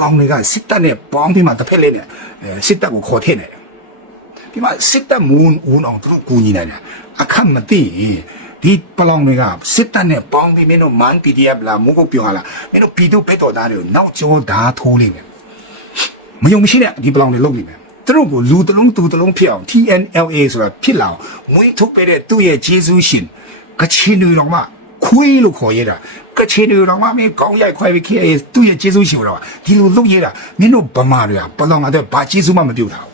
လောင်တွေကစစ်တပ်နဲ့ပေါင်းပြီးမှတစ်ဖက်လေးနဲ့အဲစစ်တပ်ကိုခေါ်ထည့်နေတယ်ဒီမှာစစ်တပ်မူးဦးအောင်သူတို့ကူညီနေတယ်အခက်မသိရင်ဒီပလောင်တွေကစစ်တပ်နဲ့ပေါင်းပြီးမင်းတို့မန် PDF လာမဟုတ်ပြောလာမင်းတို့ပြည်သူဘက်တော်သားတွေကိုနောက်ကျောဓာထိုးလိမ့်မယ်မယုံမရှိနဲ့ဒီပလောင်တွေလုပ်လိမ့်မယ်သူတို့ကိုလူတစ်လုံးသူတစ်လုံးဖြစ်အောင် TNLA ဆိုတာဖြစ်လာအောင်မွေးထုတ်ပေးတဲ့သူ့ရဲ့ဂျေဇူးရှင်ကချင်တွေတော်မှခွေးလို့ခေါ်ရတာ ကချင်တွေတော်မှမင်းကောင်းရိုက်ခွဲပြီးခေသူ့ရဲ့ဂျေဇူးရှင်တော်ဒီလိုလုပ်ရတာမင်းတို့ဗမာတွေကပလောင်ကတော့ဘာဂျေဇူးမှမပြုတ်တာဘူး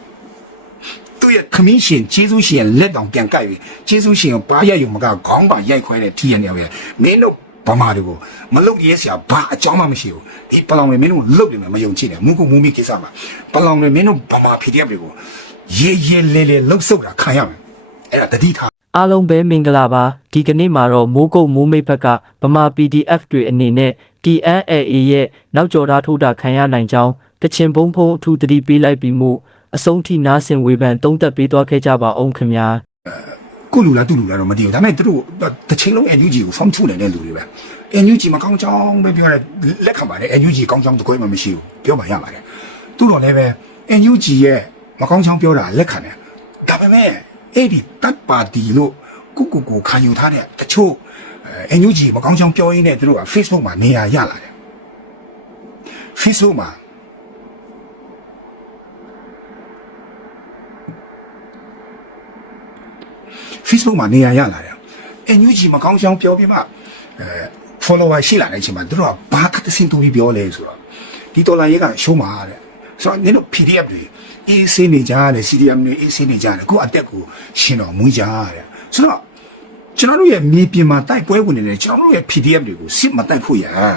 သူ့ရဲ့ခမင်းရှင်ဂျေဇုရှင်လက်တောင်ပြန်ကြိုက်ပြီဂျေဇုရှင်ကိုဘားရိုက်ရုံမကခေါင်းပါရိုက်ခွဲတဲ့ထီရနေပဲမင်းတို့ဗမာတွေကိုမလုတ်ရဲဆရာဘာအကြောင်းမှမရှိဘူးဒီပလောင်တွေမင်းတို့လုတ်တယ်မယုံကြည်နဲ့မူကူမူမီကိစ္စမှာပလောင်တွေမင်းတို့ဗမာ PDF တွေကိုရေရေလဲလဲလှုပ်ဆုပ်တာခံရမယ်အဲ့ဒါတတိထား အားလုံးပဲမင်္ဂလာပါဒီကနေ့မှာတော့မိုးကုတ်မိုးမိတ်ဘက်ကဗမာ PDF တွေအနေနဲ့ TNLA ရဲ့နောက်ကျော်သားထိုးတာခံရနိုင်ကြောင်းကချင်ဘုံဖုံအထူးတတိပေးလိုက်ပြီးမှုအဆုံးထိနားဆင်ဝေဖန်တုံးသက်ပေးသွားခဲ့ကြပါအောင်ခင်ဗျာကုလူလားတူလူလားတော့မသိဘူးဒါပေမဲ့သူတို့တစ်ချိန်လုံး NUG ကို form ထုတ်နေတဲ့လူတွေပဲ NUG မကောင်းချောင်းပဲပြောတယ်လက်ခံပါတယ် NUG ကောင်းချောင်းတကွဲမှမရှိဘူးပြောပါရပါတယ်သူတို့လည်းပဲ NUG ရဲ့မကောင်းချောင်းပြောတာလက်ခံတယ်ဒါပေမဲ့ အဲ့ဒီတပ်ပါတီလို့ကုကုကိုခံယူထားတဲ့တချို့အဲ NUG မကောင်းချောင်းပြောရင်းနဲ့သူတို့က Facebook မှာနေရာရလာတယ် Facebook မှာ Facebook မှာနေရာရလာတယ်။ NUG မကောင်းချောင်းပြောပြီးမှအဲ follower ရှိလာတဲ့အချိန်မှာသူတို့ကဘာကတစင်တူပြီးပြောလဲဆိုတော့ဒီဒေါ်လာရေးကရှုံးမှာတဲ့။ ဆိုတော့နင်တို့ PDF တွေ AC နေကြတယ် CDM တွေ AC နေကြတယ်ကိုအတက်ကိုရှင်တော်မွေးကြတဲ့။ဆိုတော့ကျွန်တော်တို့ရဲ့မြေပြင်မှာတိုက်ပွဲဝင်နေတယ်ကျွန်တော်တို့ရဲ့ PDF တွေကိုစစ်မတိုက်ဖို့ရန်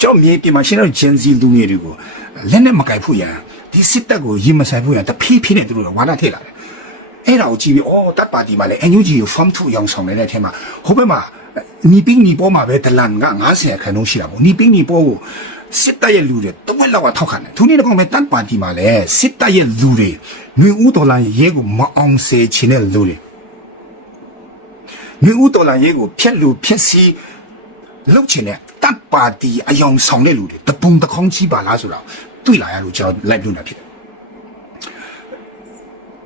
ကျွန်တော်မြေပြင်မှာရှင်းတော့ Gen Z လူငယ်တွေကိုလက်နဲ့မကင်ဖို့ရန်ဒီစစ်တပ်ကိုရင်မဆိုင်ဖို့ရန်တဖြည်းဖြည်းနဲ့သူတို့ကဝါဒထည့်လာတယ်အဲ့ဒါကိုကြည့်ပြီးအော်တပ်ပါတီမှာလည်း NUG ကို form 2ရောင်ဆောင်နေတဲ့အထက်မှာဟိုဘက်မှာနီပင်းနီပေါ်မှာပဲဒလန်က90အခန်းလုံးရှိတာပေါ့နီပင်းနီပေါ်ကို စစ်တပ်ရဲ့လူတွေတဝက်လောက်ကထောက်ခံတယ်သူနေ့ကောင်ပဲတန်ပါတီမှာလဲစစ်တပ်ရဲ့လူတွေညွင်ဦးဒေါ်လာရဲကိုမအောင်စေချင်တဲ့လူတွေညွင်ဦးဒေါ်လာရဲကိုဖျက်လူဖျက်စီးလုပ်ချင်တဲ့တန်ပါတီအယောင်ဆောင်တဲ့လူတွေတပုံတခေါင်းကြီးပါလားဆိုတော့တွေ့လာရလို့ကျွန်တော် live လုပ်တာဖြစ်တယ်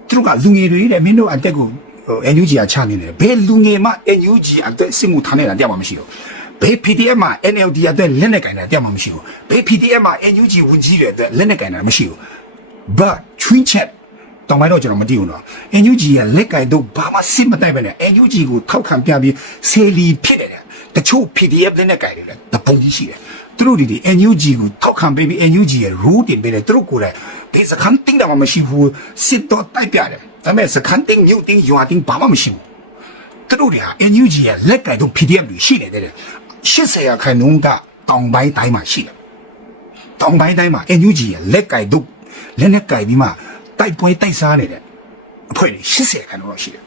သူကလူငယ်တွေတဲ့မင်းတို့အတက်ကိုဟို NUG ကချနေတယ်ဘယ်လူငယ်မှ NUG အသက်စစ်မှုထမ်းနေတာတရားမှမရှိတော့ ဘယ် PDF မှာ NLD အတက်လက်နဲ့ကင်တာတရားမှမရှိဘူးဘယ် PDF မှာ NUG ဝင်ကြီးတွေအတက်လက်နဲ့ကင်တာမရှိဘူး but twin chat တောင်ပိုင်းတော့ကျွန်တော်မသိဘူးနော် NUG ရဲ့လက်ကင်တော့ဘာမှစစ်မတိုက်ပဲနဲ့ NUG ကိုထောက်ခံပြပြီးဆယ်လီဖြစ်နေတယ်တချို့ PDF လက်နဲ့ကင်တယ်တပုံကြီးရှိတယ်သူတို့ဒီဒီ NUG ကိုထောက်ခံပေးပြီး NUG ရဲ့ rule တင်ပေးတယ်သူတို့ကိုယ်တိုင်ဒီစကန်တင်းတာမှမရှိဘူးစစ်တော့တိုက်ပြတယ်ဒါပေမဲ့စကန်တင်းမြို့တင်းရွာတင်းဘာမှမရှိဘူးသူတို့တွေက NUG ရဲ့လက်ကင်တို့ PDF တွေရှိနေတယ်တဲ့ 80ရာခိုင်နှုန်းကတောင်ပိုင်းတိုင်းမှာရှိတယ်တောင်ပိုင်းတိုင်းမှာ NUG ရဲ့လက်ကင်တို့လက်နဲ့ကင်ပြီးမှတိုက်ပွဲတိုက်စားနေတဲ့အဖွဲ့တွေ80ရာခိုင်နှုန်းတော့ရှိတယ်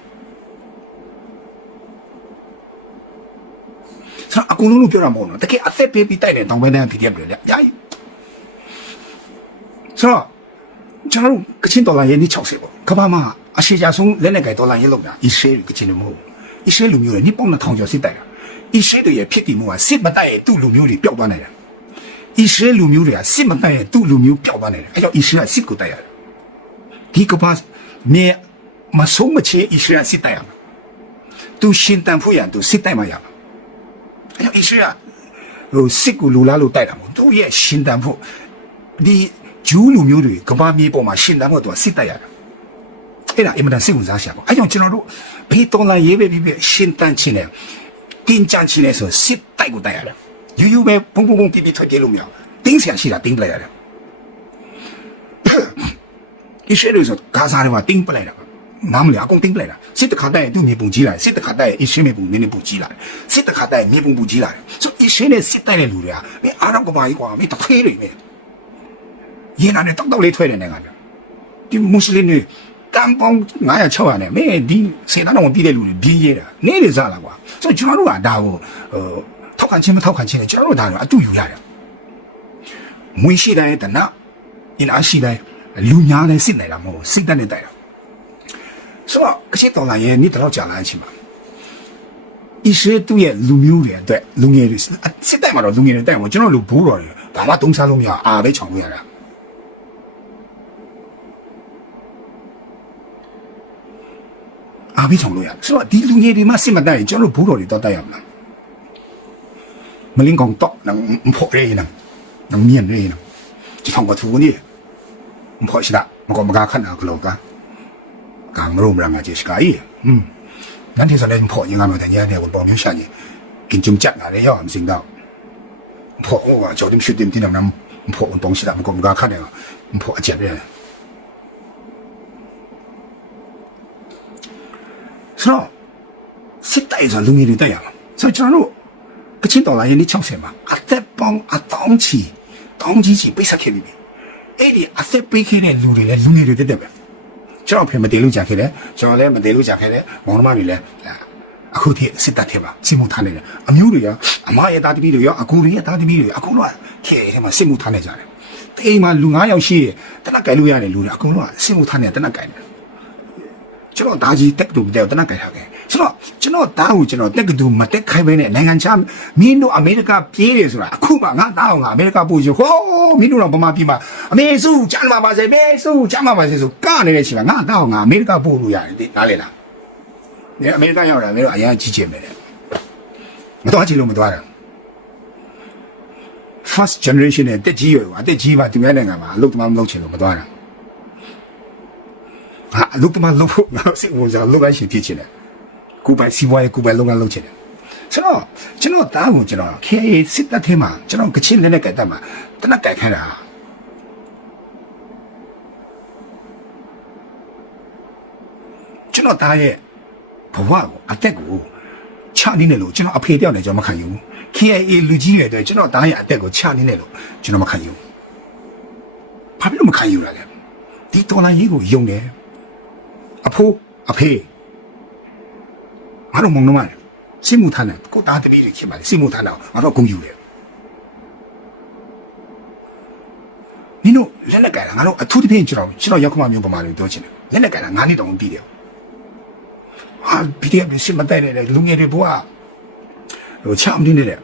ဆိုတော့အကုန်လုံးလို့ပြောတာမဟုတ်ဘူးနော်တကယ်အသက်ပေးပြီးတိုက်တဲ့တောင်ပိုင်းတိုင်း PDF တွေလေအများကြီးဆိုတော့ကျွန်တော်တို့ကချင်ဒေါ်လာရင်းနှီး60ပေါ့ကမ္ဘာမှာအရှိကြဆုံးလက်နဲ့ကင်ဒေါ်လာရင်းလောက်တာအစ္စရေးကချင်တွေမဟုတ်ဘူးအစ္စရေးလူမျိုးတွေနှစ်ပေါင်း2000ကျော်စစ်တိုက်တာ အစ္စရေးတွေရဲ့ဖြစ်တည်မှုကစစ်မတိုက်ရဲ့သူ့လူမျိုးတွေပျောက်သွားနိုင်တယ်အစ္စရေးလူမျိုးတွေကစစ်မတိုက်ရဲ့သူ့လူမျိုးပျောက်သွားနိုင်တယ်အဲကြောင့်အစ္စရေးကစစ်ကိုတိုက်ရတယ်ဒီကဘာမြေမဆုံးမချေအစ္စရေးကစစ်တိုက်ရမှာသူရှင်တန်ဖို့ရန်သူစစ်တိုက်မှရမှာအဲကြောင့်အစ္စရေးကဟိုစစ်ကိုလူလားလို့တိုက်တာမဟုတ်သူ့ရဲ့ရှင်တန်ဖို့ဒီဂျူးလူမျိုးတွေကဘာမြေပေါ်မှာရှင်တန်ဖို့သူကစစ်တိုက်ရတယ်အဲ့ဒါအင်မတန်စိတ်ဝင်စားစရာပေါ့အဲ့ကြောင့်ကျွန်တော်တို့ဘေးတော်လာရေးပဲပြီးပြီးရှင်းတန်းချင်းနဲ့ တင်းကြပ်ချင်းနဲ့ဆိုစစ်တိုက်ကိုတိုက်ရတယ်ယူယူပဲဘုံဘုံဘုံပြပြထွက်ပြေးလို့မရဘူးတင်းဆရာရှိတာတင်းပလိုက်ရတယ်ဒီရှေ့လို့ဆိုဂါဇာတွေမှာတင်းပလိုက်တာနားမလဲအကုန်တင်းပလိုက်တာစစ်တခါတိုက်ရင်သူ့မြေပုံကြီးလာတယ်စစ်တခါတိုက်ရင်အရှင်းမြေပုံနည်းနည်းပုံကြီးလာတယ်စစ်တခါတိုက်ရင်မြေပုံပုံကြီးလာတယ်ဆိုအရှင်းနဲ့စစ်တိုက်တဲ့လူတွေကမင်းအားတော့ကဘာကြီးကွာမင်းတဖေးတွေမ င်းရင်နာနဲ့တောက်တောက်လေးထွက်တဲ့နိုင်ငံတွေဒီမွတ်စလင်တွေကမ်ပေါင်း900 600နဲ့မင်းဒီစေတနာတော်ပြည့်တဲ့လူတွေပြင်းရဲတာနေနေစားလာကွာဆိုတော့ကျွန်တော်တို့ကဒါကိုဟိုထောက်ခံခြင်းမထောက်ခံခြင်းနဲ့ကျွန်တော်တို့ဒါကိုအတူယူရတယ်မွေးရှိတိုင်းတနာအင်အားရှိတိုင်းလူများတိုင်းစစ်နေတာမဟုတ်ဘူးစိတ်တက်နေတိုက်တာဆိုတော့ကချစ်တော်လာရဲ့နေ့တော့ကြာလာအချိန်မှာအစ္စရေးသူ့ရဲ့လူမျိုးတွေအတွက်လူငယ်တွေစစ်တိုက်မှာတော့လူငယ်တွေတိုက်မှာကျွန်တော်လူဘိုးတော်တွေဘာမှသုံးစားလို့မရအာပဲချောင်လို့ရတာ ဘာပြီးဆောင်လို့ရดีဆိုတော့ဒီလူငယ်တွေမှစစ်မတိုက်ရင်ကျွန်တော်တို့ဘူးတော်တွေတော့တိုက်ရမှာမလင်းကောင်တော့နံဖို့จะท่องกับทูนี่มันพอชนะมันก็มากาขันอากลกะกางร่มรังอาเจสกายอืมนั่นที่แสดงพอยังไงมาแต่เนี่ยเนี่ยคนบอกเนี่ยใช่เนี่ยกินจุ่มจัดอะไรย่อมสิงดาวพอว่าจอดิมชุดดิมที่นำนำพอคนปองชนะมันก็มากาขันเนี่ยมันพออาเจ็บเนย ဆိုတော့စစ်တိုက်ဆိုလူငယ်တွေတိုက်ရမှာဆိုတော့ကျွန်တော်တို့ကချင်းတော်လာရင်ဒီ60မှာအသက်ပေါင်းအတောင်းချီတောင်းကြီးချီပိတ်ဆက်ခဲ့ပြီအဲ့ဒီအသက်ပေးခဲ့တဲ့လူတွေလည်းလူငယ်တွေတက်တက်ပဲကျွန်တော်ဖေမတည်လို့ကြာခဲ့တယ်ကျွန်တော်လည်းမတည်လို့ကြာခဲ့တယ်မောင်နှမတွေလည်းအခုထိစစ်တပ်ထဲမှာစစ်မှုထမ်းနေတယ်အမျိုးတွေရောအမရဲ့တာသမီတွေရောအကူတွေရဲ့တာသမီတွေအကုန်လုံးခဲထဲမှာစစ်မှုထမ်းနေကြတယ်တိမ်မှာလူ9ယောက်ရှိရတနက်ကင်လို့ရတယ်လူတွေအကုန်လုံးစစ်မှုထမ်းနေတနက်ကင်တယ် ကျွန်တော်ဒါကြီးတက်ကတူတဲ့တနက်ကြိုင်ထားခဲ့ဆိုတော့ကျွန်တော်ဒါကိုကျွန်တော်တက်ကတူမတက်ခိုင်းပဲနဲ့နိုင်ငံခြားမင်းတို့အမေရိကပြေးတယ်ဆိုတာအခုမှငါသားအောင်ငါအမေရိကပို့ချဟိုးမင်းတို့တော့ဗမာပြည်မှာအမေစုကျမ်းမာပါစေမေစုကျမ်းမာပါစေဆိုကနေတဲ့ချိန်မှာငါသားအောင်ငါအမေရိကပို့လို့ရတယ်ဒီနားလေလားဒီအမေရိကရောက်တာမင်းတို့အရင်ကြီးကျယ်မယ်တဲ့မတော်ချင်လို့မတော်တာ first generation နဲ့တက်ကြီးရွယ်ကွာတက်ကြီးပါသူများနိုင်ငံမှာအလုပ်တမမလုပ်ချင်လို့မတော်တာဟာ အလုပ်တမလုပ်ဖို့ငါစိတ်ဝင်စားလုပ်ရရှိဖြစ်ချင်တယ်ကိုယ်ပိုင်စီးပွားရေးကိုယ်ပိုင်လုပ်ငန်းလုပ်ချင်တယ်ဆိုတော့ကျွန်တော်တားကိုကျွန်တော် KA စစ်တပ်ထဲမှာကျွန်တော်ကချင်လက်နဲ့ကြိုက်တတ်မှာတနက်ကြိုက်ခိုင်းတာကျွန်တော်တားရဲ့ဘဝကိုအသက်ကိုချနေတယ်လို့ကျွန်တော်အဖေတယောက်နဲ့ကျွန်တော်မခံယူဘူး KA လူကြီးရဲ့အတွက်ကျွန်တော်တားရဲ့အသက်ကိုချနေတယ်လို့ကျွန်တော်မခံယူဘူးဘာဖြစ်လို့မခံယူရလဲဒီတော်လိုင်းကြီးကိုယုံတယ် အဖိုးအဖေငါတို့မုံလုံးမတယ်စိတ်မှုထားတယ်ကိုသားသမီးတွေခင်ပါလေစိတ်မှုထားတော့ငါတို့ဂုံယူတယ်မင်းတို့လက်နဲ့ကြိုင်တာငါတို့အထူးသဖြင့်ကျွန်တော်ကျွန်တော်ရောက်ခမမျိုးပမာတွေပြောချင်တယ်လက်နဲ့ကြိုင်တာငါးနှစ်တောင်ပြီးတယ်ဟာဗီဒီယိုစစ်မတိုက်တဲ့လူငယ်တွေဘဝဟိုချမ်းနေတယ်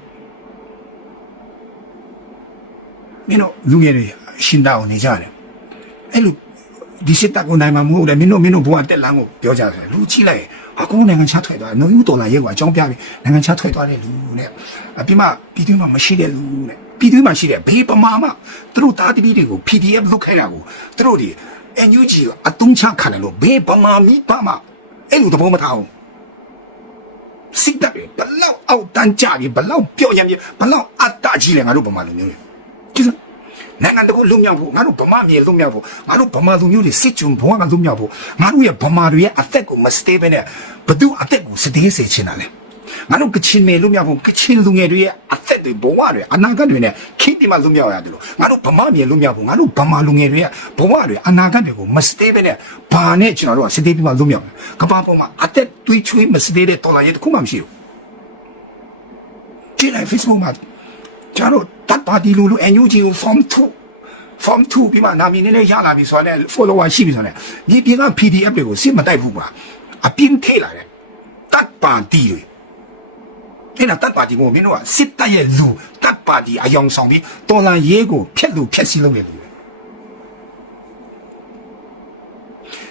မင်းတို့လူငယ်တွေရှင်းတာကိုနေကြတယ်အဲ့လို ဒီစစ်တပ်ကိုနိုင်မှာမဟုတ်တယ်မင်းတို့မင်းတို့ဘဝတက်လန်းကိုပြောကြတယ်လူချိလိုက်ရင်အကုန်နိုင်ငံခြားထွက်သွားတယ်နော်ယူတော်လာရဲကွာအကြောင်းပြပြီးနိုင်ငံခြားထွက်သွားတဲ့လူနဲ့အပြစ်မပြည်တွင်းမှာမရှိတဲ့လူနဲ့ပြည်တွင်းမှာရှိတဲ့ဘေးပမာမသူတို့သားသမီးတွေကို PDF လုတ်ခိုင်းတာကိုသူတို့ဒီ NUG အတုံးချခံတယ်လို့ဘေးပမာမိပမာအဲ့လိုသဘောမထားဘူးစစ်တပ်ပဲဘလောက်အောက်တန်းကြပြီဘလောက်ပြော့ရမ်းပြီဘလောက်အတ္တကြီးလဲငါတို့ပမာလူမျိုးတွေကြည့်စမ်း နိုင်ငံတကူလွတ်မြောက်ဖို့ငါတို့ဗမာမြေလွတ်မြောက်ဖို့ငါတို့ဗမာလူမျိုးတွေစစ်ကြုံဘဝကလွတ်မြောက်ဖို့ငါတို့ရဲ့ဗမာတွေရဲ့အသက်ကိုမစတေးပဲနဲ့ဘသူအသက်ကိုစတေးစေချင်တာလဲငါတို့ကချင်မြေလွတ်မြောက်ဖို့ကချင်လူငယ်တွေရဲ့အသက်တွေဘဝတွေအနာဂတ်တွေနဲ့ခေတ်ဒီမှာလွတ်မြောက်ရတယ်လို့ငါတို့ဗမာမြေလွတ်မြောက်ဖို့ငါတို့ဗမာလူငယ်တွေရဲ့ဘဝတွေအနာဂတ်တွေကိုမစတေးပဲနဲ့ဘာနဲ့ကျွန်တော်တို့ကစတေးပြီးမှလွတ်မြောက်တယ်ကမ္ဘာပေါ်မှာအသက်တွေးချွေးမစတေးတဲ့တော်လာရဲ့တစ်ခုမှမရှိဘူးကြည့်လိုက် Facebook မှာကျွန်တော် တပ်ပါတီလူလူ NUG ကို form 2 form 2ပြီးမှနာမည်နည်းနည်းရလာပြီဆိုတော့ follower ရှိပြီဆိုတော့ဒီပြင်က PDF တွေကိုစစ်မတိုက်ဘူးကွာအပြင်းထိလာတယ်တပ်ပါတီတွေဒီနာတပ်ပါတီကိုမင်းတို့ကစစ်တပ်ရဲ့လူတပ်ပါတီအယောင်ဆောင်ပြီးတော်လာရေးကိုဖျက်လို့ဖျက်စီးလုပ်နေလူတွေ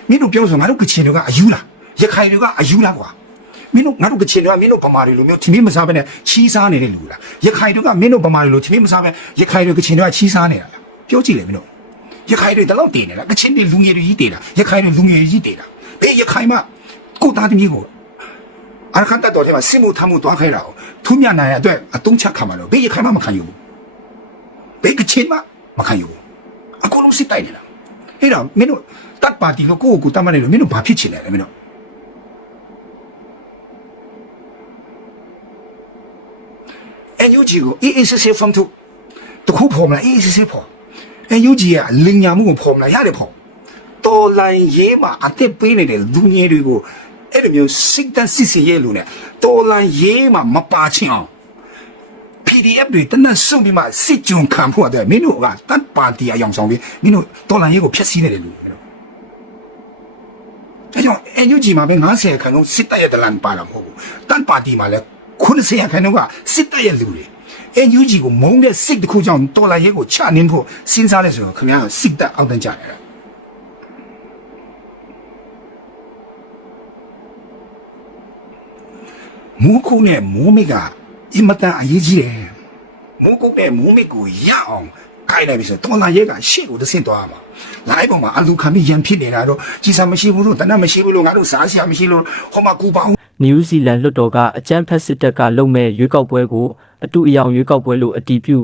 မင်းတို့ပြောဆိုငါတို့ကချင်တွေကအယူလားရခိုင်တွေကအယူလားကွာ မင်းတို့ငါတို့ကချင်တွေကမင်းတို့ဗမာတွေလိုမျိုးချီမင်းမစားဘဲနဲ့ချီးစားနေတဲ့လူလားရခိုင်တွေကမင်းတို့ဗမာတွေလိုချီမင်းမစားဘဲရခိုင်တွေကချင်တွေကချီးစားနေတာလားပြောကြည့်လေမင်းတို့ရခိုင်တွေတလောက်တည်နေလားကချင်းတွေလူငယ်တွေကြီးတည်လားရခိုင်တွေလူငယ်တွေကြီးတည်လားဘေးရခိုင်မှာကိုသားသမီးကိုအရခတ်တတော်ထဲမှာစစ်မှုထမ်းမှုတွားခိုင်းတာကိုသူမြနိုင်ရအတွက်အတုံးချက်ခံမှာလို့ဘေးရခိုင်မှာမခံယူဘူးဘေးကချင်းမှာမခံယူဘူးအကုန်လုံးစစ်တိုက်နေတာအဲ့တော့မင်းတို့တပ်ပါတီလို့ကိုယ့်ကိုယ်ကိုတတ်မှတ်နေလို့မင်းတို့ဘာဖြစ်ချင်လဲလဲမင်းတို့ အန်ယူဂျီကိုအေးအေးဆေးဆေးဖမ်တူတခုဖော်မလားအေးအေးဆေးဆေးဖော်အယူကြီးကလင်ညာမှုကိုဖော်မလားရတယ်ဖော်တော်လိုင်းရေးမှာအသက်ပေးနေတဲ့လူငယ်တွေကိုအဲ့လိုမျိုးစိတ်တစစ်စီရဲ့လူနဲ့တော်လိုင်းရေးမှာမပါချင်အောင် PDF တွေတနက်စွန့်ပြီးမှစစ်ကြုံခံဖို့အတွက်မင်းတို့ကတတ်ပါတီအယောင်ဆောင်ပြီးမင်းတို့တော်လိုင်းရေးကိုဖျက်ဆီးနေတယ်လူမင်းတို့အဲကြောင့်အယူကြီးမှာပဲ90ခန်းလုံးစစ်တပ်ရဲ့ဒလန်ပါလာမဟုတ်ဘူးတတ်ပါတီမှာလည်း 90ခန်းလုံးကစစ်တပ်ရဲ့လူတွေ NUG ကိုမုန်းတဲ့စိတ်တစ်ခုကြောင့်တော်လာရေးကိုချနှင်းဖို့စဉ်းစားလဲဆိုတော့ခင်ဗျားစိတ်တက်အောက်တန်းကြတယ်မူခုနဲ့မိုးမိကအင်မတန်အရေးကြီးတယ်မူခုနဲ့မိုးမိကိုရအောင်ခိုင်းလိုက်ပြီဆိုတော့တော်လာရေးကရှေ့ကိုတစ်ဆင့်သွားမှာလိုက်ပေါ်မှာအလူခံပြီးရန်ဖြစ်နေတာတော့ကြီးစားမရှိဘူးလို့တနတ်မရှိဘူးလို့ငါတို့စားစရာမရှိလို့ဟောမှာကူပါအောင် နယူးဇီလန်လွှတ်တော်ကအကြမ်းဖက်စစ်တပ်ကလုံမဲ့ရွေးကောက်ပွဲကိုအတူအယောင်ရွေးကောက်ပွဲလို့အတည်ပြု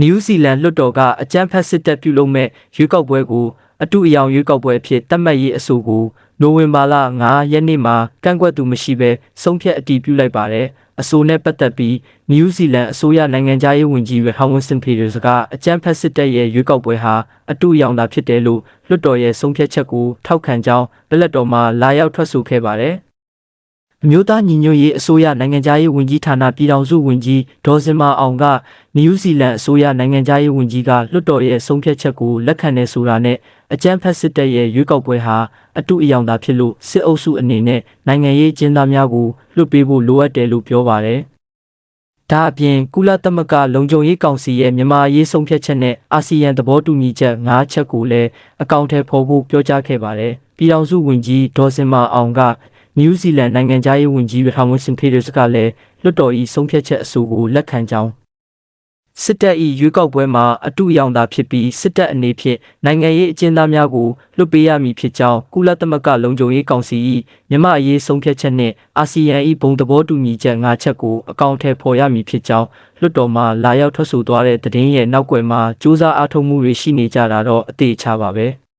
နယူးဇီလန်လွှတ်တော်ကအကြမ်းဖက်စစ်တပ်ပြုလုပ်မဲ့ရွေးကောက်ပွဲကိုအတူအယောင်ရွေးကောက်ပွဲအဖြစ်သတ်မှတ်ရေးအဆိုကိုနိုဝင်ဘာလ9ရက်နေ့မှာကန့်ကွက်သူမရှိဘဲဆုံးဖြတ်အတည်ပြုလိုက်ပါတယ်အဆိုနဲ့ပတ်သက်ပြီးနယူးဇီလန်အစိုးရနိုင်ငံသားရေးဝန်ကြီးဟောင်ဝင်းစင်ပီတာစ်ကအကြမ်းဖက်စစ်တပ်ရဲ့ရွေးကောက်ပွဲဟာအတူအယောင်သာဖြစ်တယ်လို့လွှတ်တော်ရဲ့ဆုံးဖြတ်ချက်ကိုထောက်ခံကြောင်းဗလက်တော်မှာလာရောက်ထွက်ဆိုခဲ့ပါတယ် အမျိုးသားညီညွတ်ရေးအစိုးရနိုင်ငံသားရေးဝန်ကြီးဌာနပြည်ထောင်စုဝန်ကြီးဒေါ်စင်မာအောင်ကနယူးဇီလန်အစိုးရနိုင်ငံသားရေးဝန်ကြီးကလွှတ်တော်ရဲ့ဆုံးဖြတ်ချက်ကိုလက်ခံနေဆိုတာနဲ့အကြမ်းဖက်စစ်တပ်ရဲ့ရွေးကောက်ပွဲဟာအတူအယောင်သာဖြစ်လို့စစ်အုပ်စုအနေနဲ့နိုင်ငံရေးကျင်းသားများကိုလွှတ်ပေးဖို့လိုအပ်တယ်လို့ပြောပါတယ်။ဒါအပြင်ကုလသမဂ္ဂလုံခြုံရေးကောင်စီရဲ့မြန်မာရေးဆုံးဖြတ်ချက်နဲ့အာဆီယံသဘောတူညီချက်၅ချက်ကိုလည်းအကောင့်ထဲပေါ်ဖို့ပြောကြားခဲ့ပါတယ်။ပြည်ထောင်စုဝန်ကြီးဒေါ်စင်မာအောင်က နယူးဇီလန်နိုင်ငံသားရေးဝန်ကြီးရဟန်းဝင်းစင်ပီတာစ်ကလည်းလွှတ်တော်၏ဆုံးဖြတ်ချက်အဆိုကိုလက်ခံကြောင်းစစ်တပ်၏ရွေးကောက်ပွဲမှာအတူအယောင်သာဖြစ်ပြီးစစ်တပ်အနေဖြင့်နိုင်ငံရေးအကျဉ်းသားများကိုလွှတ်ပေးရမည်ဖြစ်ကြောင်းကုလသမဂ္ဂလုံခြုံရေးကောင်စီ၏မြန်မာအရေးဆုံးဖြတ်ချက်နှင့်အာဆီယံ၏ဘုံသဘောတူညီချက်၅ချက်ကိုအကောင့်ထဲပေါ်ရမည်ဖြစ်ကြောင်းလွှတ်တော်မှလာရောက်ထွက်ဆိုသွားတဲ့သတင်းရဲ့နောက်ွယ်မှာစ조사အားထုတ်မှုတွေရှိနေကြတာတော့အသေးချပါပဲ။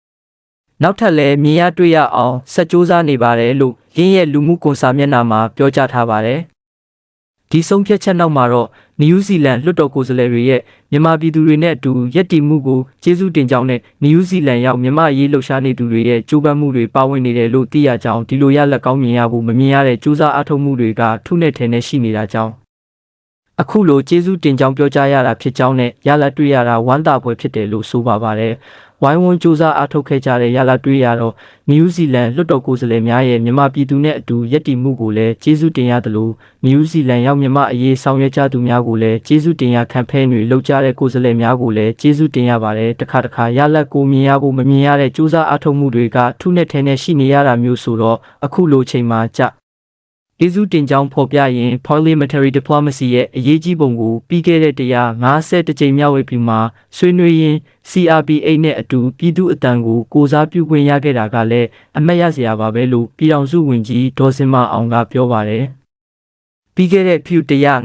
နောက်ထပ်လည်းမြင်ရတွေ့ရအောင်ဆက်စူးစမ်းနေပါတယ်လို့ရင်းရဲ့လူမှုကွန်ဆာမျက်နှာမှာပြောကြားထားပါတယ်။ဒီဆုံးဖြတ်ချက်နောက်မှာတော့နယူးဇီလန်လွှတ်တော်ကိုယ်စားလှယ်တွေရဲ့မြန်မာပြည်သူတွေနဲ့အတူယက်တီမှုကိုကျေးဇူးတင်ကြောင်းနဲ့နယူးဇီလန်ရောက်မြန်မာအရေးလှုပ်ရှားနေသူတွေရဲ့ကြိုးပမ်းမှုတွေပါဝင်နေတယ်လို့သိရကြောင်းဒီလိုရလက်ကောင်းမြင်ရဖို့မမြင်ရတဲ့စူးစမ်းအားထုတ်မှုတွေကထုနဲ့ထဲနဲ့ရှိနေတာကြောင့်အခုလိုကျေးဇူးတင်ကြောင်းပြောကြားရတာဖြစ်ကြောင်းနဲ့ရလက်တွေ့ရတာဝမ်းသာပွဲဖြစ်တယ်လို့ဆိုပါပါတယ်။ ဝိုင်းဝန်းစူးစမ်းအားထုတ်ခဲ့ကြတဲ့ရလာတွေ့ရတော့နယူးဇီလန်လွှတ်တော်ကိုယ်စားလှယ်များရဲ့မြန်မာပြည်သူနဲ့အတူယက်တီမှုကိုလည်းကျေးဇူးတင်ရသလိုနယူးဇီလန်ရောက်မြန်မာအရေးဆောင်ရွက်ကြသူများကိုလည်းကျေးဇူးတင်ရခံဖဲတွေလှုပ်ကြတဲ့ကိုယ်စားလှယ်များကိုလည်းကျေးဇူးတင်ရပါတယ်တစ်ခါတစ်ခါရလက်ကိုမြင်ရဖို့မမြင်ရတဲ့စူးစမ်းအားထုတ်မှုတွေကထုနဲ့ထဲနဲ့ရှိနေရတာမျိုးဆိုတော့အခုလိုချိန်မှာကြ ကျေးဇူးတင်ကြောင်းဖော်ပြရင် parliamentary diplomacy ရဲ့အရေးကြီးပုံကိုပြီးခဲ့တဲ့တရား50ကြိမ်မြောက်ဝေပြီးမှာဆွေးနွေးရင်း CRPA နဲ့အတူပြည်သူအတန်ကိုကိုစားပြုခွင့်ရခဲ့တာကလည်းအမတ်ရစရာပါပဲလို့ပြည်ထောင်စုဝန်ကြီးဒေါ်စင်မအောင်ကပြောပါတယ်။ပြီးခဲ့တဲ့ဖြူ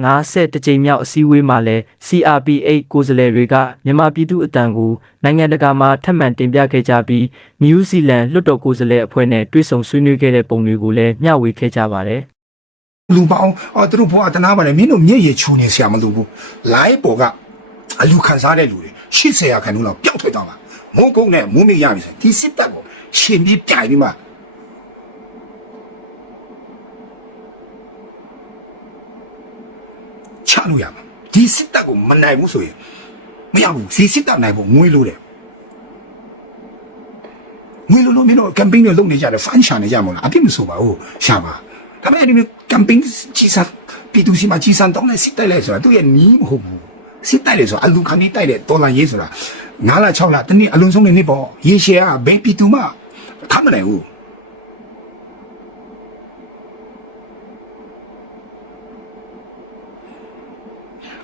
150ကြိမ်မြောက်အစည်းအဝေးမှာလည်း CRPA ကိုယ်စားလှယ်တွေကမြန်မာပြည်သူအတန်ကိုနိုင်ငံတကာမှာထပ်မံတင်ပြခဲ့ကြပြီးနယူးဇီလန်လွှတ်တော်ကိုယ်စားလှယ်အဖွဲ့နဲ့တွေ့ဆုံဆွေးနွေးခဲ့တဲ့ပုံတွေကိုလည်းမျှဝေခဲ့ကြပါတယ်။ လူပေါင်းအော်သူတို့ဘုရားတနာပါတယ်မင်းတို့မျက်ရည်ချူနေဆရာမလိုဘူး live ပေါ်ကအလူခံစားတဲ့လူတွေ80ရာခိုင်နှုန်းလောက်ပျောက်ထွက်သွားမှာမုန်းကုန်းနဲ့မုန်းမိရပြီဆိုဒီစစ်တပ်ကိုရှင်ပြီးပြိုင်ပြီးမှချလို့ရမှာဒီစစ်တပ်ကိုမနိုင်ဘူးဆိုရင်မရဘူးစီစစ်တပ်နိုင်ဖို့ငွေလိုတယ်ငွေလိုလို့မင်းတို့ campaign တွေလုပ်နေကြတယ် fan ချနေကြမလားအပြစ်မဆိုပါဘူးရှာပါဒါပေမဲ့ဒီမျိုး campaign ကြီးစားပြည်သူစီမှာကြီးစားတော့လဲစစ်တိုက်လဲဆိုတာသူရဲ့နီးမဟုတ်ဘူးစစ်တိုက်လဲဆိုတာအလူခံနေတိုက်တဲ့ဒေါ်လာရေးဆိုတာ9လ6လတနည်းအလုံးစုံနေနေပေါ့ရေရှယ်ကဘယ်ပြည်သူမှထမ်းမနိုင်ဘူး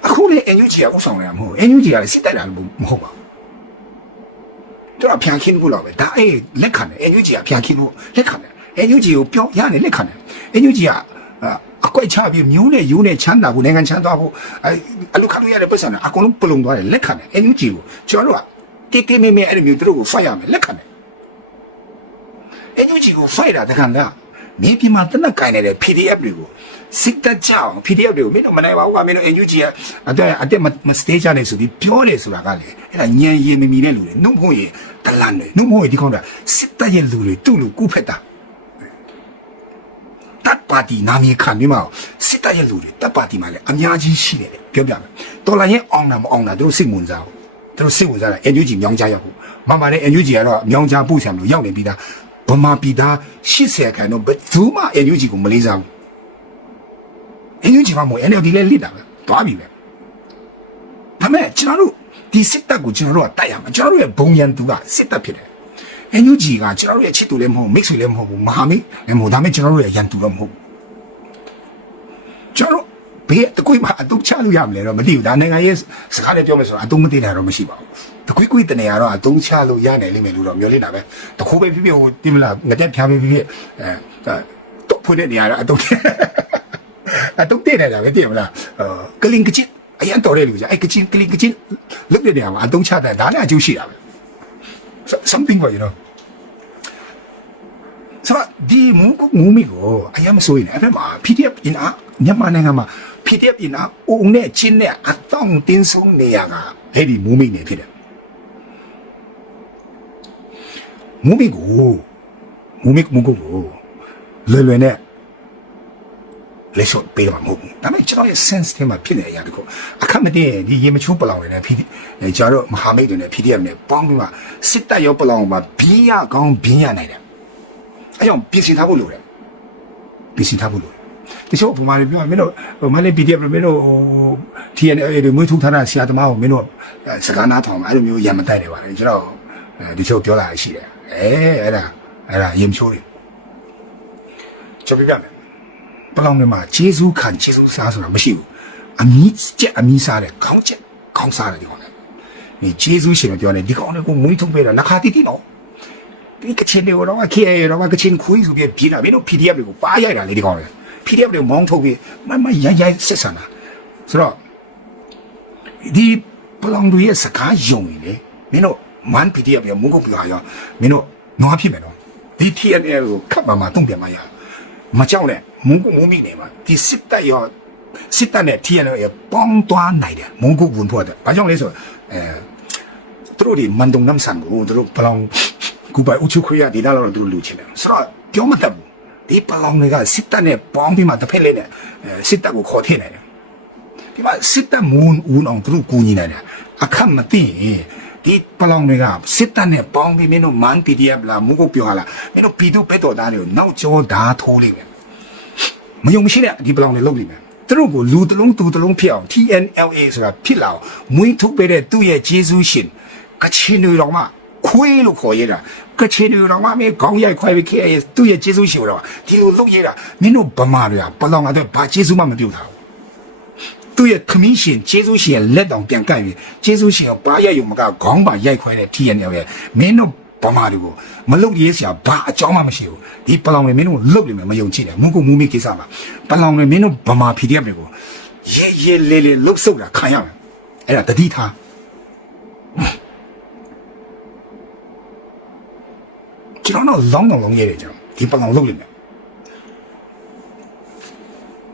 အခုလေ NUG ကဥဆောင်နေတာမဟုတ်ဘူး NUG ကလည်းစစ်တိုက်တာလည်းမဟုတ်ပါဘူးသူကဖျန်ခင်းဖို့လောက်ပဲဒါအေးလက်ခံတယ် NUG ကဖျန်ခင်းဖို့လက်ခံတယ် NUG ကိုပြောရတယ်လက်ခံတယ် NUG က အကွက်ချပြီးမျိုးနဲ့ယူနဲ့ချမ်းသာဖို့နိုင်ငံချမ်းသာဖို့အဲအလူခံလို့ရတဲ့ပတ်စံအကုန်လုံးပလုံသွားတယ်လက်ခံတယ် NUG ကိုကျွန်တော်တို့ကတိတိမဲမဲအဲ့လိုမျိုးသူတို့ကို fight ရမယ်လက်ခံတယ် NUG ကို fight တာတခါကမြေပြင်မှာတနက်ကင်နေတဲ့ PDF တွေကိုစစ်တပ်ကြောင် PDF တွေကိုမင်းတို့မနိုင်ပါဘူးကမင်းတို့ NUG ကအတက်အတက်မစတေးကြနေဆိုပြီးပြောတယ်ဆိုတာကလေအဲ့ဒါညံရင်မမီတဲ့လူတွေနှုတ်ဖို့ရင်တလန်တွေနှုတ်ဖို့ရင်ဒီကောင်ကစစ်တပ်ရဲ့လူတွေသူ့လူကူဖက်တာ တပ်ပါတီနာမည်ခံပြီးမှစစ်တပ်ရဲ့လူတွေတပ်ပါတီမှာလည်းအများကြီးရှိတယ်ပြောပြမယ်တော်လာရင်အောင်တာမအောင်တာသူတို့စိတ်ဝင်စားဘူးသူတို့စိတ်ဝင်စားတာ NUG မြောင်းကြရောက်ဘူးမမလည်း NUG ကတော့မြောင်းကြပို့ဆံလို့ရောက်နေပြီးသားဗမာပြည်သား80ခန်းတော့ဘယ်သူမှ NUG ကိုမလေးစားဘူး NUG မှာမဟုတ် NLD လည်းလစ်တာပဲတွားပြီပဲမဲ့ကျွန်တော်တို့ဒီစစ်တပ်ကိုကျွန်တော်တို့ကတိုက်ရမှာကျွန်တော်တို့ရဲ့ဘုံရန်သူကစစ်တပ်ဖြစ်တယ် အန်ယူဂျီကကျွန်တော်တို့ရဲ့ချစ်သူလည်းမဟုတ်မိတ်ဆွေလည်းမဟုတ်ဘူးမဟာမိတ်လည်းမဟုတ်ဒါပေမဲ့ကျွန်တော်တို့ရဲ့ရန်သူတော့မဟုတ်ဘူးကျွန်တော်တို့ဘေးတကွေးမှာအတုချလို့ရမလဲတော့မသိဘူးဒါနိုင်ငံရဲ့စကားနဲ့ပြောမယ်ဆိုတော့အတုမသိတာတော့မရှိပါဘူးတကွေးကွေးတနေရာတော့အတုချလို့ရနိုင်လိမ့်မယ်လို့တော့မျှော်လင့်တာပဲတခိုးပဲဖြစ်ဖြစ်ဟိုတင်မလားငတက်ဖြားပဲဖြစ်ဖြစ်အဲတော့ဖွင့်တဲ့နေရာတော့အတုအတုတဲ့နေတာပဲတင်မလားကလင်ကချစ်အရင်တော်တဲ့လူကြီးအဲ့ကချင်းကလင်ကချင်းလုတ်တဲ့နေရာမှာအတုချတဲ့ဒါလည်းအကျိုးရှိတာပဲ something for you know ဆိုတော့ဒီမူကမူမီကိုအရင်မဆိုရင်အဲ့ဒါမှာ PDF in အမြန်မာနိုင်ငံမှာ PDF in အအုံနဲ့ချင်းနဲ့အတောင့်တင်းဆုံးနေရကအဲ့ဒီမူမီနေဖြစ်တယ်မူမီကိုမူမီမူကိုလွယ်လွယ်နဲ့ လက်ရှော့ပေးတော့မှာမဟုတ်ဘူးဒါပေမဲ့ကျွန်တော်ရဲ့ sense ထဲမှာဖြစ်နေတဲ့အရာတခုအခက်မတည်းဒီရေမချိုးပလောင်နေတယ် PD အဲကျွန်တော်တို့မဟာမိတ်တွေနဲ့ PDF နဲ့ပေါင်းပြီးမှစစ်တပ်ရောပလောင်မှာဘင်းရကောင်းဘင်းရနိုင်တယ်အဲကြောင့်ပြင်ဆင်ထားဖို့လိုတယ်ပြင်ဆင်ထားဖို့လိုတယ်တချို့ပုံမှန်ပြောမင်းတို့ဟိုမလေး PDF မင်းတို့ဟို TNA တွေမွေးထုတ်ထားတာဆရာသမားကိုမင်းတို့စကားနားထောင်အဲ့လိုမျိုးရမတိုက်တယ်ပါလေကျွန်တော်ဒီချို့ပြောလာရှိတယ်အဲအဲ့ဒါအဲ့ဒါရေမချိုးတယ်ကျွန်တော်ပြပြမယ် ပလောင်တွေမှာဂျေဇူးခံဂျေဇူးစားဆိုတာမရှိဘူးအမီးကြက်အမီးစားတယ်ခေါင်းချက်ခေါင်းစားတယ်ဒီကောင်လေးဒီဂျေဇူးရှင်မပြောနဲ့ဒီကောင်လေးကိုမွေးထုတ်ပေးတာနှခါတိတိတော့ဒီကချင်တွေတော့ခေရတော့ကချင်ခွေးဆိုပြီးပြေးတာမင်းတို့ PDF တွေကိုပါရိုက်တာလေဒီကောင်လေး PDF တွေမောင်းထုတ်ပြီးမမရမ်းရမ်းဆက်ဆံတာဆိုတော့ဒီပလောင်တွေရဲ့စကားယုံနေလေမင်းတို့ man PDF ရမုန်းကုန်ပြာရောမင်းတို့နွားဖြစ်မယ်နော်ဒီ TNL ကိုခတ်ပါမှာတုံ့ပြန်မှာရမကြောက်နဲ့ မုန်းကုမုန်းမိနေမှာဒီစစ်တပ်ရောစစ်တပ်နဲ့ TNL ရပေါင်းသွားနိုင်တယ်မုန်းကုဝင်ဖို့တဲ့ဘာကြောင့်လဲဆိုတော့အဲသူတို့ဒီမန်တုံနမ်ဆန်ကိုသူတို့ပလောင်ကူပိုင်အုပ်ချုပ်ခွေရဒေသလောက်တော့သူတို့လူချင်းတယ်ဆိုတော့ပြောမတတ်ဘူးဒီပလောင်တွေကစစ်တပ်နဲ့ပေါင်းပြီးမှတစ်ဖက်လေးနဲ့အဲစစ်တပ်ကိုခေါ်ထည့်နိုင်တယ်ဒီမှာစစ်တပ်မုန်းဦးအောင်သူတို့ကူညီနိုင်တယ်အခက်မသိရင်ဒီပလောင်တွေကစစ်တပ်နဲ့ပေါင်းပြီးမင်းတို့မန် PDF လာမုန်းကုပြောလာမင်းတို့ပြည်သူဘက်တော်သားတွေကိုနောက်ကျောဓာထိုးလိမ့်မယ် မယုံမရှိတဲ့ဒီပလောင်တွေလုပ်နေမယ်သူတို့ကိုလူတစ်လုံးသူတစ်လုံးဖြစ်အောင် TNLA ဆိုတာဖြစ်လာအောင်မွေးထုတ်ပေးတဲ့သူ့ရဲ့ဂျေဇူးရှင်ကချင်တွေတော်မှခွေးလို့ခေါ်ရတာကချင်တွေတော်မှမင်းခေါင်းရိုက်ခွဲပြီးခဲ့ရသူ့ရဲ့ဂျေဇူးရှင်တော်ဒီလိုလုပ်ရတာမင်းတို့ဗမာတွေကပလောင်ကတော့ဘာဂျေဇူးမှမပြုတ်တာဘူးသူ့ရဲ့ခမင်းရှင်ဂျေဇူးရှင်ရဲ့လက်တောင်ပြန်ကိုက်ပြီးဂျေဇူးရှင်ကိုပါရိုက်ရုံမကခေါင်းပါရိုက်ခွဲတဲ့ TNL ရဲ့မင်းတို့ ဗမာတွေကိုမလုပ်ရေးစရာဘာအကြောင်းမှမရှိဘူးဒီပလောင်တွေမင်းတို့လုတ်နေမယ်မယုံကြည်နဲ့မုန်းကိုမူမိကိစ္စမှာပလောင်တွေမင်းတို့ဗမာ PDF တွေကိုရဲရဲလေလေလုတ်ဆုပ်တာခံရမယ်အဲ့ဒါတတိထားကျွန်တော်တော့လောင်းတော့လောင်းရဲတယ်ကျွန်တော်ဒီပလောင်လုတ်နေမယ်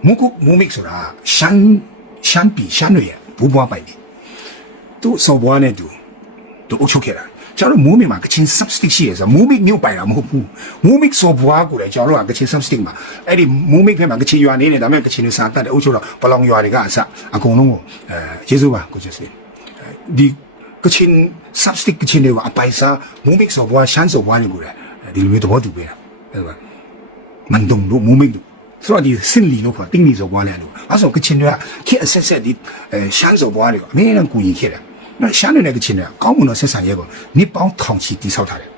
မုန်းကိုမူမိဆိုတာရှမ်းရှမ်းပြည်ရှမ်းတွေရဲ့ဘူဘွားပိုင်တယ်သူစော်ဘွားနဲ့တူသူအုပ်ချုပ်ခဲ့တာ ကျွန်တော်တို့မိုးမိမှာကချင် substick ရှိရဆိုမိုးမိမြို့ပိုင်တာမဟုတ်ဘူးမိုးမိစော်ဘွားကိုလည်းကျွန်တော်တို့ကကချင် substick မှာအဲ့ဒီမိုးမိဖက်မှာကချင်ရွာနေနေဒါပေမဲ့ကချင်တွေစာတတ်တဲ့အုပ်ချုပ်တော့ပလောင်ရွာတွေကအစအကုန်လုံးကိုအဲယေရှုပါကိုကျစီဒီကချင် substick ကချင်တွေကအပိုင်စားမိုးမိစော်ဘွားရှမ်းစော်ဘွားတွေကိုလည်းဒီလိုမျိုးသဘောတူပေးတာအဲ့ဒါမန်တုံတို့မိုးမိတို့ဆိုတော့ဒီစင်လီလို့ခေါ်တင်းလီစော်ဘွားလဲလို့အဲ့ဆိုကချင်တွေကခေတ်အဆက်ဆက်ဒီအဲရှမ်းစော်ဘွားတွေအမေနဲ့ကူညီခဲ့တယ် နော်ရှမ်းတွေနဲ့ကချင်တွေကကောင်းမွန်သောဆက်ဆံရေးကိုနှစ်ပေါင်းထောင်ချီတည်ဆောက်ထားတယ်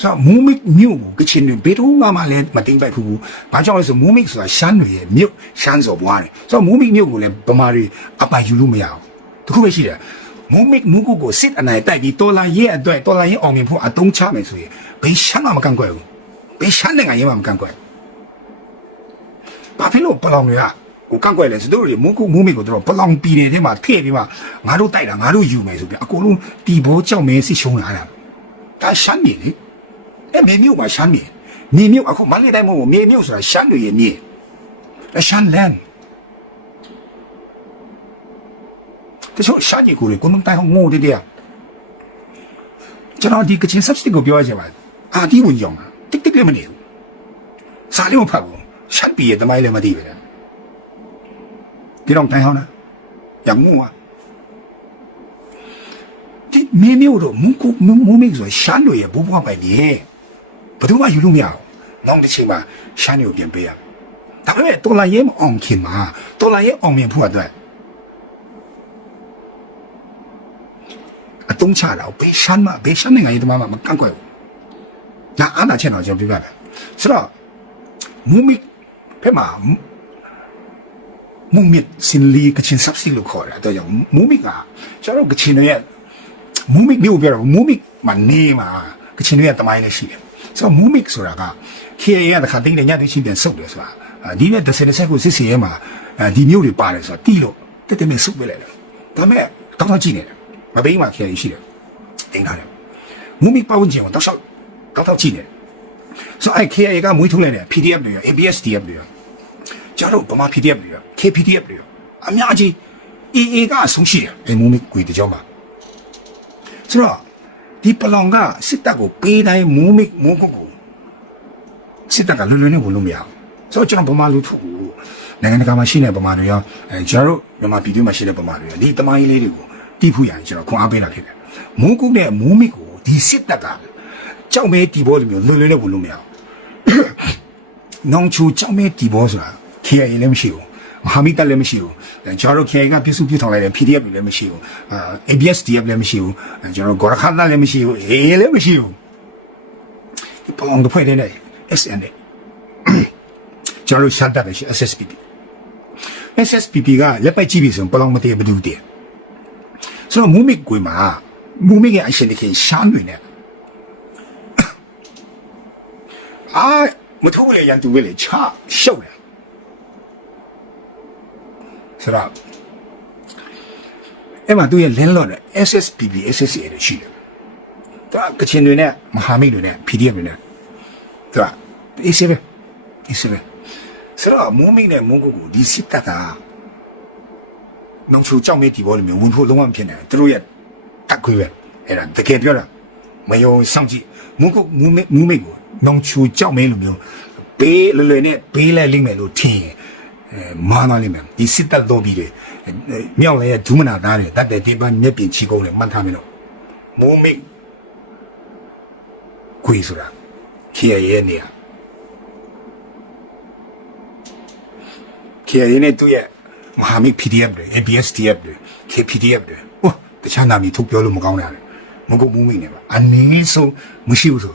ဆိုတော့မူမစ်မြို့ကိုကချင်တွေဘယ်တော့မှလည်းမတင်ပိုက်ဘူး။ဘာကြောင့်လဲဆိုမူမစ်ဆိုတာရှမ်းတွေရဲ့မြို့ရှမ်းစော်ဘွားတယ်။ဆိုတော့မူမစ်မြို့ကိုလည်းဗမာတွေအပိုင်ယူလို့မရအောင်။တခုပဲရှိတယ်။မူမစ်မူကိုကိုစစ်အနိုင်တိုက်ပြီးတော်လာရဲ့အတွက်တော်လာရဲ့အောင်မြင်ဖို့အတုံးချမယ်ဆိုရင်ဘယ်ရှမ်းမှမကန့်ကွက်ဘူး။ဘယ်ရှမ်းနိုင်ငံရေးမှမကန့်ကွက်ဘူး။ဘာဖြစ်လို့ပလောင်တွေက ကိုကန့်ကွက်လဲဆိုတို့တွေမူကူမူမစ်ကိုတို့ပလောင်ပြည်တွေထဲမှာထည့်ပြီးမှငါတို့တိုက်တာငါတို့ယူမယ်ဆိုပြီးအကုန်လုံးတီဘောကြောက်မဲစစ်ရှုံးလာတာ။ဒါရှမ်းပြည်လေ။အဲ့မြေမြုပ်မှာရှမ်းမြေမြေမြုပ်အခုမန္တလေးတိုင်းမဟုတ်ဘူးမြေမြုပ်ဆိုတာရှမ်းတွေရဲ့မြေအရှမ်းလန်တချို့ရှမ်းကြီးကိုလေကိုမတိုင်အောင်ငိုတဲ့တဲ့ကျွန်တော်ဒီကချင် substitute ကိုပြောရချင်ပါတယ်အာဒီဝင်ကြောင်တိတ်တိတ်လည်းမနေဘူးစားလေးမဖတ်ဘူးရှမ်းပြည်ရဲ့တမိုင်းလည်းမသိပဲ ဒီတော့တိုင်ဟောင်းလားอย่างงูอ่ะဒီမင်းမျိုးတို့မူကူမူမိဆိုရှမ်းတို့ရဲ့ဘိုးဘွားပိုင်နေဘယ်သူမှယူလို့မရဘူးနောက်တစ်ချိန်မှာရှမ်းတွေကိုပြန်ပေးရဒါပေမဲ့တော်လာရဲမအောင်ခင်မှာတော်လာရဲအောင်မြင်ဖို့အတွက်အတုံးချတာဘေးရှမ်းမှာဘေးရှမ်းနိုင်ငံရေးတမမှာမကန့်ကွက်ဘူးငါအားနာချက်တော့ကျွန်တော်ပြပြမယ်ဆိုတော့မူမိဖက်မှာ မူမီစင်လီကချင်း subsidy လို့ခေါ်တယ်တော့ကြောင့်မူမီကကျွန်တော်ကချင်းရဲ့မူမီမျိုးပြောတော့မူမီမနေမှာကချင်းရဲ့တမိုင်းလည်းရှိတယ်ဆိုတော့မူမီဆိုတာက KA ကတခါတင်းနေညတိချင်းပြန်ဆုတ်တယ်ဆိုတာဒီနေ့တစ်စက်တစ်ဆက်ကိုစစ်စီရဲမှာဒီမျိုးတွေပါတယ်ဆိုတာတီးလို့တက်တက်နဲ့ဆုတ်ပေးလိုက်တယ်ဒါပေမဲ့တောင်းတော့ကြည့်နေတယ်မဘိန်းမှာ KA ရှိတယ်တင်းထားတယ်မူမီပတ်ဝန်းကျင်ကိုတောက်လျှောက်တောက်တောက်ကြည့်နေတယ်ဆိုတော့အဲ့ KA ကမွေးထုတ်လိုက်တယ် PDF တွေ ABSDF တွေ ကျတော့ဗမာ PDF တွေ KPDF တွေအများကြီး AA ကအဆုံးရှိတယ်အဲ့မူမီကွေတကြောမှာဆိုတော့ဒီပလောင်ကစစ်တပ်ကိုပေးတိုင်းမူမီမူကုတ်ကိုစစ်တပ်ကလွယ်လွယ်နဲ့ဝင်လို့မရဘူးဆိုတော့ကျွန်တော်ဗမာလူထုကိုနိုင်ငံတကာမှာရှိနေတဲ့ဗမာတွေရောအဲကျွန်တော်တို့မြန်မာပြည်တွင်းမှာရှိတဲ့ဗမာတွေရောဒီတမိုင်းလေးတွေကိုတီးဖူးရရင်ကျွန်တော်ခွန်အားပေးတာဖြစ်တယ်မူးကုတ်နဲ့မူးမိကိုဒီစစ်တပ်ကကြောက်မဲတီဘောလိုမျိုးလွယ်လွယ်နဲ့ဝင်လို့မရဘူးနောင်ချူကြောက်မဲတီဘောဆိုတာ KIA လည်းမရှိဘူးမဟာမိတ်တပ်လည်းမရှိဘူးအဲကျွန်တော်တို့ KIA ကပြစ်စုပြစ်ထောင်လိုက်တဲ့ PDF တွေလည်းမရှိဘူးအာ ABSDF လည်းမရှိဘူးအဲကျွန်တော်တို့ဂရခတ်လည်းမရှိဘူး AA လည်းမရှိဘူးဒီပေါင်းတစ်ဖွဲ့တည်းနဲ့ SN နဲ့ကျွန်တော်တို့ရှမ်းတပ်ပဲရှိ SSPP SSPP ကလက်ပိုက်ကြည့်ပြီဆိုရင်ဘယ်လောက်မတည့်ဘူးတည်းဆိုတော့မူမစ်ကွေမှာမူမစ်ရဲ့အရှင်တခင်ရှမ်းတွေနဲ့အာမထိုးလေရန်သူပဲလေချရှုပ်တယ် ဆိုတော့အဲ့မှာသူရဲ့ landlord နဲ့ SSPP SSA တွေရှိတယ်ဒါကချင်တွေနဲ့မဟာမိတ်တွေနဲ့ PDF တွေနဲ့သူကအေးစေးပဲအေးစေးပဲဆိုတော့မူမိတ်နဲ့မုန်းကုတ်ကိုဒီစစ်တပ်ကနောင်ချိုကြောက်မေးဒီဘောလိုမျိုးဝင်ဖို့လုံးဝမဖြစ်နိုင်ဘူးသူတို့ရဲ့တက်ခွေးပဲအဲ့ဒါတကယ်ပြောတာမယုံစောင့်ကြည့်မုန်းကုတ်မူမိတ်မူမိတ်ကိုနောင်ချိုကြောက်မေးလိုမျိုးဘေးလွယ်လွယ်နဲ့ဘေးလိုက်လိမ့်မယ်လို့ထင်ရင်အဲ မာနာလိမ့်မယ်ဒီစစ်တပ်တော်ပြီးတယ်မြောက်လည်းရဲ့ဒုမနာသားတွေတတ်တဲ့ဒီပန်းမျက်ပြင်ချီကုန်တယ်မှတ်ထားမလို့မူမိတ်ခွေးဆိုတာခေရရဲ့နေရာ KIA နဲ့သူ့ရဲ့မဟာမိတ် PDF တွေ ABSDF တွေ KPDF တွေဟိုတခြားနာမည်ထုတ်ပြောလို့မကောင်းတာလေမဟုတ်ဘူးမိနေပါအနည်းဆုံးမရှိဘူးဆို